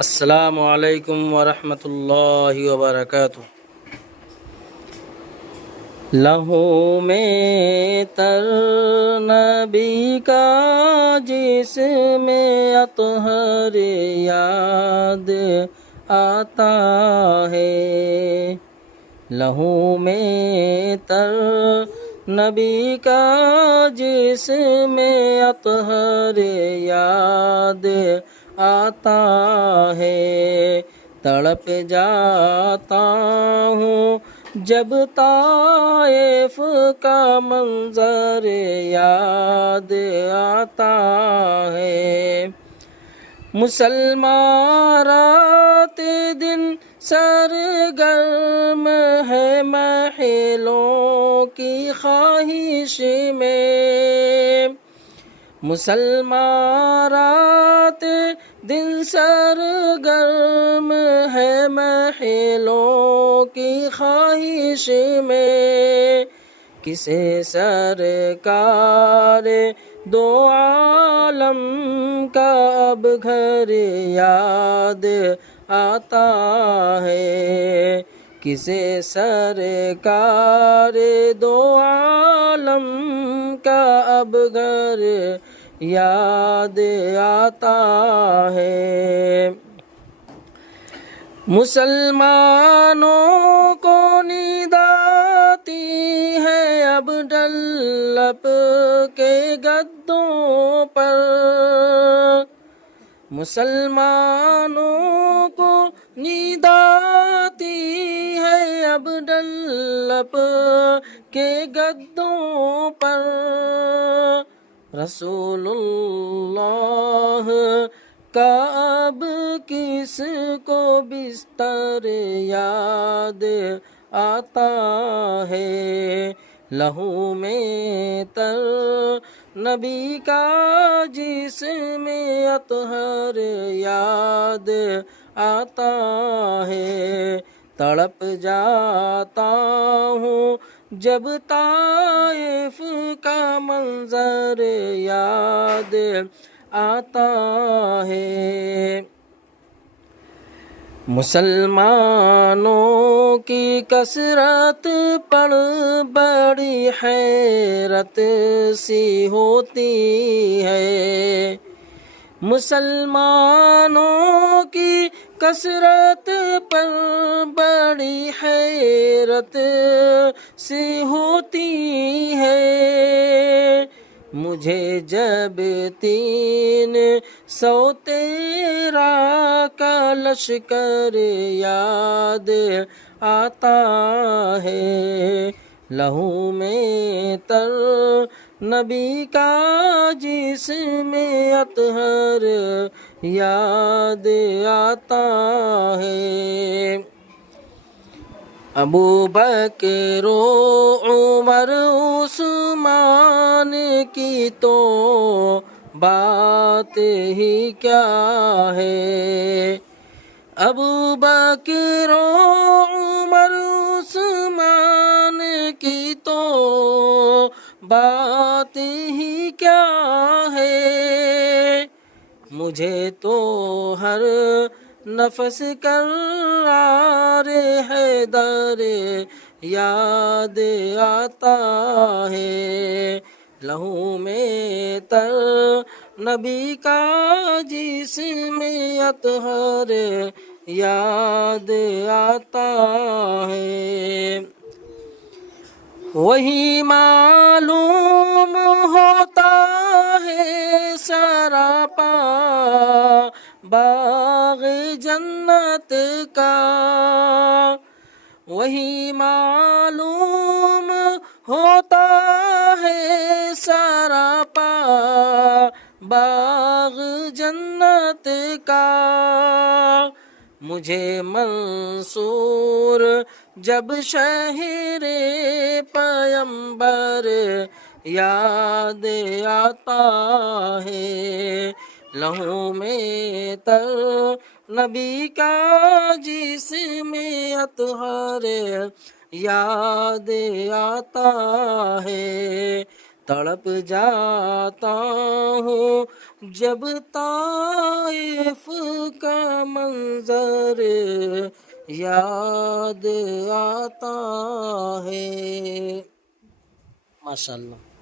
السلام علیکم ورحمۃ اللہ وبرکاتہ۔ لہو میں تر نبی کا جس میں اطہر یاد آتا ہے، لہو میں تر نبی کا جس میں اطہر یاد آتا ہے، تڑپ جاتا ہوں جب طائف کا منظر یاد آتا ہے۔ مسلمان رات دن سرگرم ہے محلوں کی خواہش میں، مسلمان رات دن سرگرم ہے محلوں کی خواہش میں، کسے سرکار دو عالم کا اب گھر یاد آتا ہے، کسے سرکار دو عالم کا اب گھر یاد آتا ہے۔ مسلمانوں کو نیند آتی ہے اب ڈنلپ کے گدوں پر، مسلمانوں کو نیند آتی ہے اب ڈنلپ کے گدوں پر، رسول اللہ کا اب کس کو بستر یاد آتا ہے، لہو میں تر نبی کا جس میں اطہر یاد آتا ہے، تڑپ جاتا ہوں جب طائف کا منظر یاد آتا ہے۔ مسلمانوں کی کثرت پر بڑی حیرت سی ہوتی ہے، مسلمانوں کی کثرت پر بڑی حیرت سی ہوتی ہے، مجھے جب 313 کا لشکر یاد آتا ہے، لہو میں تر نبی کا جس میں اطہر یاد آتا ہے۔ ابو بکر و عمر عثمان کی تو بات ہی کیا ہے، ابو بکر و عمر عثمان کی تو بات ہی کیا ہے، مجھے تو ہر نفس کرار حیدر یاد آتا ہے، لہو میں تر نبی کا جس میں اطہر یاد آتا ہے، وہی معلوم ہوتا ہے سراپا باغ جنت کا، وہی معلوم ہوتا ہے سراپا باغ جنت کا، مجھے منصور جب شہر پیمبر یاد آتا ہے، لہو میں تر نبی کا جس میں اطہر یاد آتا ہے، تڑپ جاتا ہوں جب طائف کا منظر یاد آتا ہے. ماشاء اللہ.